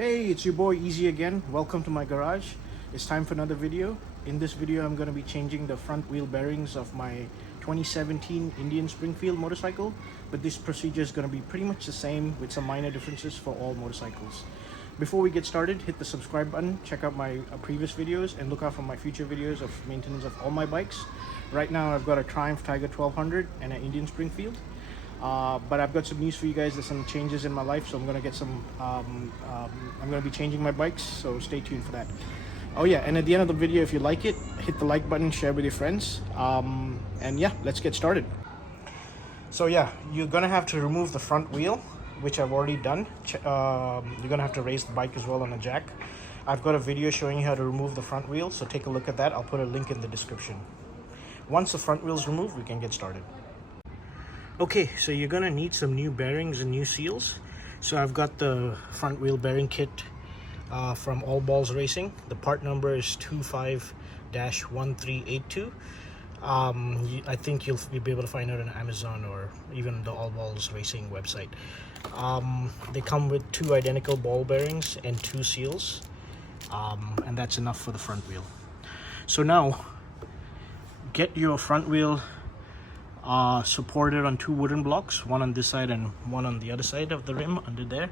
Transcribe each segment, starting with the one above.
Hey, it's your boy Easy again. Welcome to my garage. It's time for another video. In this video, I'm going to be changing the front wheel bearings of my 2017 Indian Springfield motorcycle, but this procedure is going to be pretty much the same with some minor differences for all motorcycles. Before we get started, hit the subscribe button, check out my previous videos, and look out for my future videos of maintenance of all my bikes. Right now, I've got a Triumph Tiger 1200 and an Indian Springfield. But I've got some news for you guys. There's some changes in my life, so I'm gonna get some. I'm gonna be changing my bikes, so stay tuned for that. Oh yeah, and at the end of the video, if you like it, hit the like button, share with your friends, and yeah, let's get started. So yeah, you're gonna have to remove the front wheel, which I've already done. You're gonna have to raise the bike as well on a jack. I've got a video showing you how to remove the front wheel, so take a look at that. I'll put a link in the description. Once the front wheel is removed, we can get started. Okay, so you're gonna need some new bearings and new seals. So I've got the front wheel bearing kit from All Balls Racing. The part number is 25-1382. I think you'll be able to find it on Amazon or even the All Balls Racing website. They come with 2 identical ball bearings and 2 seals, and that's enough for the front wheel. So now, get your front wheel supported on 2 wooden blocks, one on this side and one on the other side of the rim under there,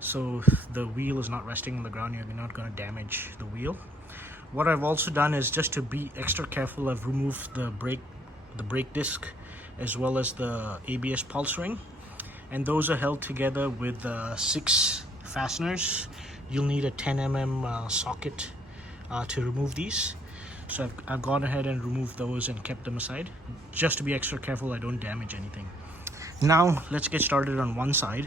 so the wheel is not resting on the ground. You're not going to damage the wheel. What I've also done is, just to be extra careful, I've removed the brake disc as well as the ABS pulse ring, and those are held together with 6 fasteners. You'll need a 10 mm socket to remove these. So I've gone ahead and removed those and kept them aside, just to be extra careful I don't damage anything. Now let's get started on one side.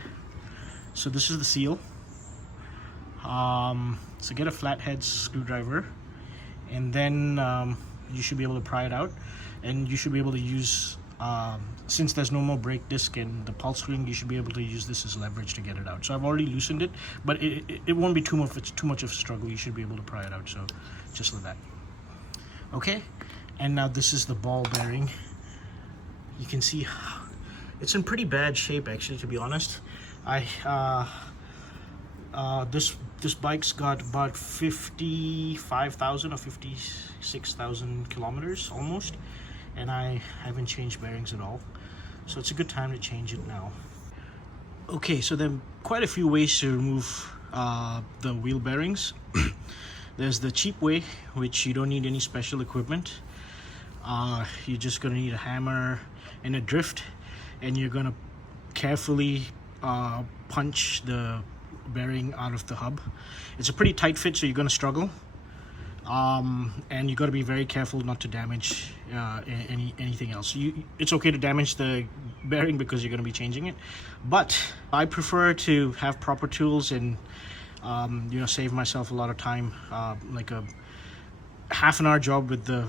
So this is the seal. So get a flathead screwdriver, and then you should be able to pry it out, and you should be able to use, since there's no more brake disc and the pulse ring, you should be able to use this as leverage to get it out. So I've already loosened it, but it won't be too much of a struggle. You should be able to pry it out, so just like that. Okay, and now this is the ball bearing. You can see it's in pretty bad shape, actually, to be honest. This bike's got about 55,000 or 56,000 kilometers almost, and I haven't changed bearings at all, so it's a good time to change it now. Okay, so there are quite a few ways to remove the wheel bearings. There's the cheap way, which you don't need any special equipment. You're just gonna need a hammer and a drift, and you're gonna carefully punch the bearing out of the hub. It's a pretty tight fit, so you're gonna struggle, and you got to be very careful not to damage anything else. It's okay to damage the bearing because you're gonna be changing it, but I prefer to have proper tools and save myself a lot of time. Like a half-an-hour job with the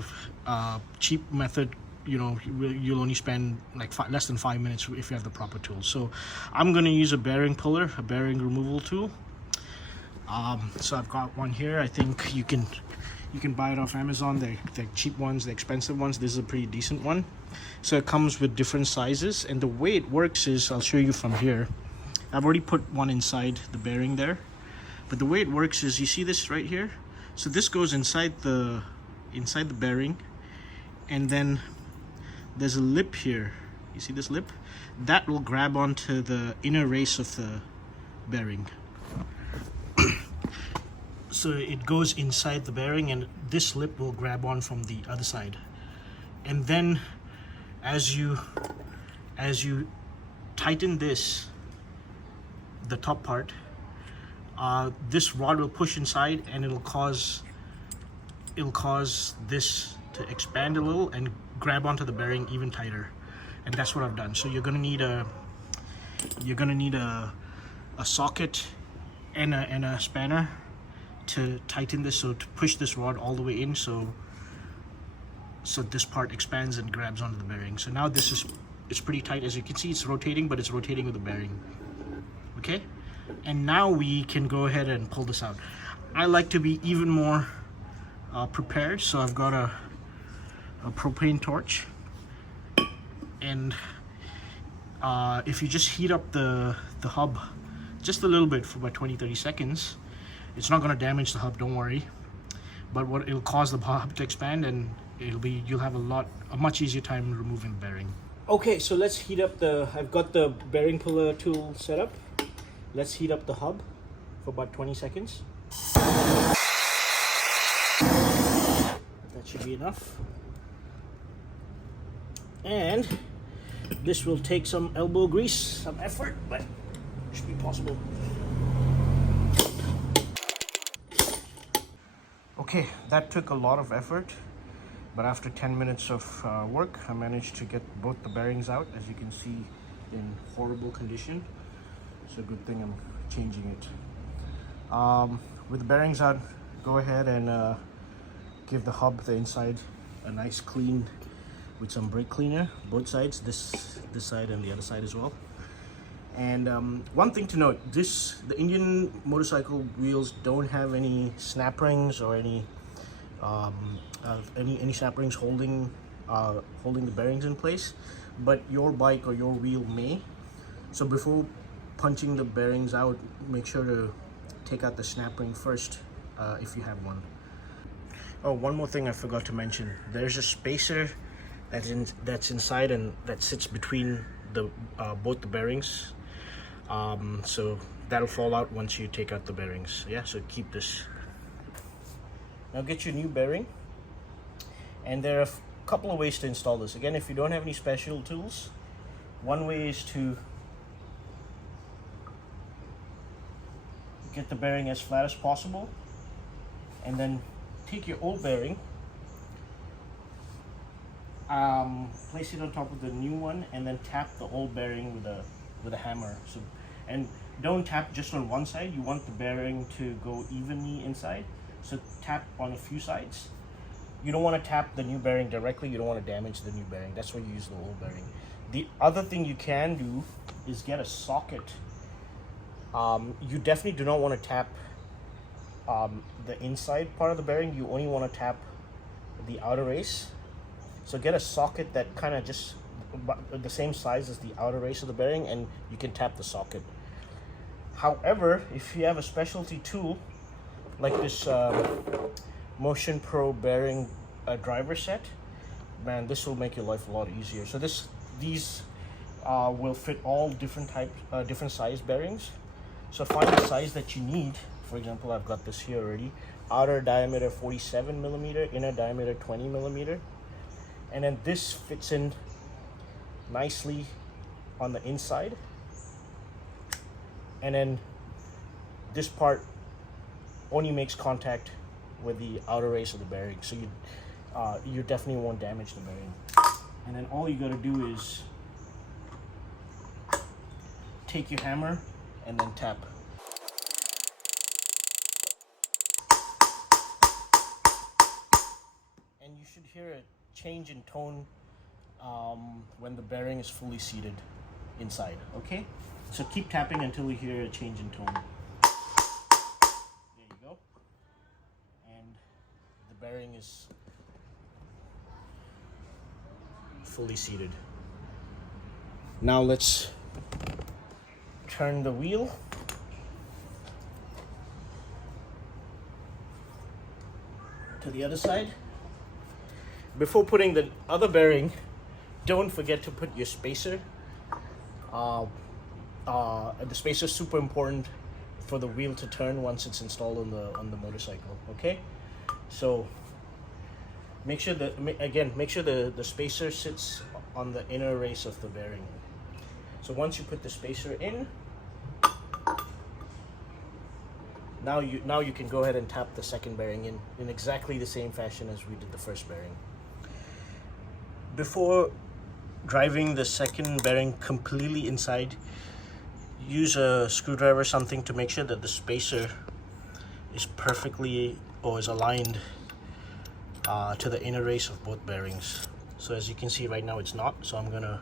cheap method, you'll only spend like less than 5 minutes if you have the proper tools. So I'm going to use a bearing puller, a bearing removal tool. So I've got one here. I think you can buy it off Amazon. They're cheap ones, the expensive ones. This is a pretty decent one. So it comes with different sizes, and the way it works is, I'll show you from here. I've already put one inside the bearing there. But the way it works is, you see this right here? So this goes inside the bearing, and then there's a lip here. You see this lip? That will grab onto the inner race of the bearing. So it goes inside the bearing, and this lip will grab on from the other side. And then as you tighten this, the top part, this rod will push inside, and it'll cause this to expand a little and grab onto the bearing even tighter. And that's what I've done. So you're gonna need a socket and a spanner to tighten this, so to push this rod all the way in, so this part expands and grabs onto the bearing. So now it's pretty tight. As you can see, it's rotating, but it's rotating with the bearing. Okay, and now we can go ahead and pull this out. I like to be even more prepared, so I've got a propane torch, and if you just heat up the hub just a little bit for about 20-30 seconds. It's not going to damage the hub, don't worry, but what it'll cause the hub to expand, and you'll have a much easier time removing the bearing. Okay, so let's heat up I've got the bearing puller tool set up. Let's heat up the hub for about 20 seconds. That should be enough. And this will take some elbow grease, some effort, but it should be possible. Okay, that took a lot of effort, but after 10 minutes of work, I managed to get both the bearings out, as you can see, in horrible condition. So good thing I'm changing it. With the bearings out, go ahead and give the hub, the inside, a nice clean with some brake cleaner, both sides, this side and the other side as well. And one thing to note, the Indian motorcycle wheels don't have any snap rings or any snap rings holding the bearings in place, but your bike or your wheel may. So before punching the bearings out, make sure to take out the snap ring first if you have one. Oh, one more thing I forgot to mention. There's a spacer that's inside and that sits between both the bearings. So that'll fall out once you take out the bearings. Yeah, so keep this. Now get your new bearing. And there are a couple of ways to install this. Again, if you don't have any special tools, one way is to get the bearing as flat as possible, and then take your old bearing, place it on top of the new one, and then tap the old bearing with a hammer. So, and don't tap just on one side. You want the bearing to go evenly inside. So tap on a few sides. You don't want to tap the new bearing directly. You don't want to damage the new bearing. That's why you use the old bearing. The other thing you can do is get a socket. You definitely do not want to tap the inside part of the bearing. You only want to tap the outer race. So get a socket that kind of just the same size as the outer race of the bearing, and you can tap the socket. However, if you have a specialty tool like this Motion Pro bearing driver set, man, this will make your life a lot easier. So these will fit all different size bearings. So find the size that you need. For example, I've got this here already. Outer diameter 47 millimeter, inner diameter 20 millimeter. And then this fits in nicely on the inside. And then this part only makes contact with the outer race of the bearing. So you definitely won't damage the bearing. And then all you gotta do is take your hammer and then tap. And you should hear a change in tone when the bearing is fully seated inside, okay? So keep tapping until you hear a change in tone. There you go. And the bearing is fully seated. Now let's turn the wheel. To the other side. Before putting the other bearing, don't forget to put your spacer. The spacer is super important for the wheel to turn once it's installed on the motorcycle. Okay, so make sure the spacer sits on the inner race of the bearing. So once you put the spacer in, now you can go ahead and tap the second bearing in exactly the same fashion as we did the first bearing. Before driving the second bearing completely inside, use a screwdriver or something to make sure that the spacer is perfectly or is aligned to the inner race of both bearings. So as you can see right now it's not, so I'm gonna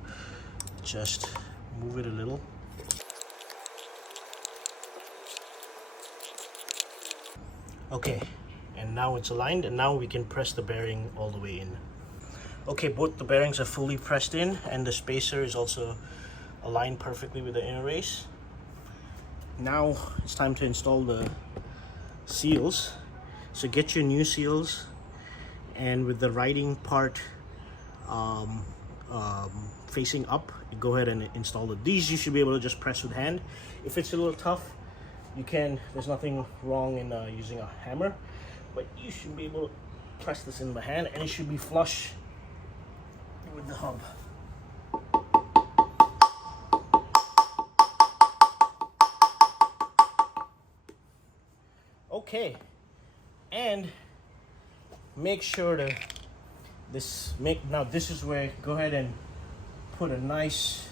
just move it a little. Okay, and now it's aligned, and now we can press the bearing all the way in. Okay, both the bearings are fully pressed in, and the spacer is also aligned perfectly with the inner race. Now it's time to install the seals. So get your new seals, and with the riding part facing up, you go ahead and install it. These you should be able to just press with hand. If it's a little tough, you can, there's nothing wrong in using a hammer, but you should be able to press this in the hand, and it should be flush with the hub. Okay, and make sure to now this is where go ahead and put a nice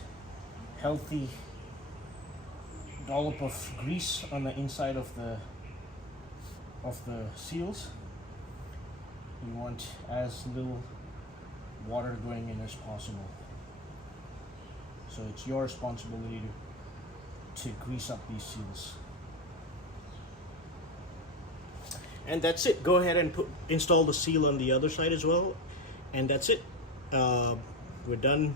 healthy dollop of grease on the inside of the seals. You want as little water going in as possible, so it's your responsibility to grease up these seals. And that's it. Go ahead and install the seal on the other side as well, and that's it. We're done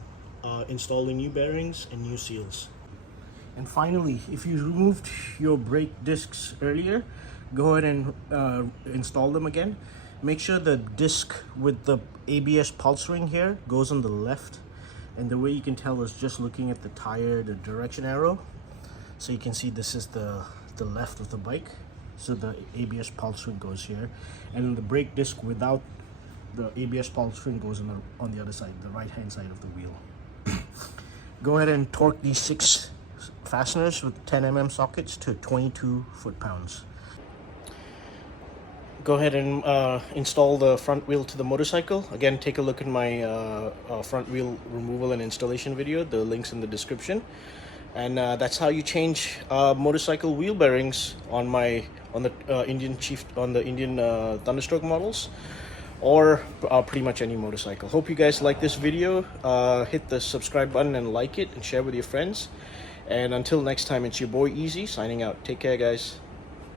installing new bearings and new seals. And finally, if you removed your brake discs earlier, go ahead and install them again. Make sure the disc with the ABS pulse ring here goes on the left, and the way you can tell is just looking at the tire, the direction arrow. So you can see this is the left of the bike, so the ABS pulse ring goes here, and the brake disc without the ABS pulse ring goes on the other side, the right hand side of the wheel. Go ahead and torque these 6 fasteners with 10 mm sockets to 22 foot-pounds. Go ahead and install the front wheel to the motorcycle. Again, take a look at my front wheel removal and installation video. The link's in the description. And that's how you change motorcycle wheel bearings on the Indian Thunderstroke models, or pretty much any motorcycle. Hope you guys like this video. Hit the subscribe button and like it and share with your friends. And until next time, it's your boy Easy signing out. Take care, guys.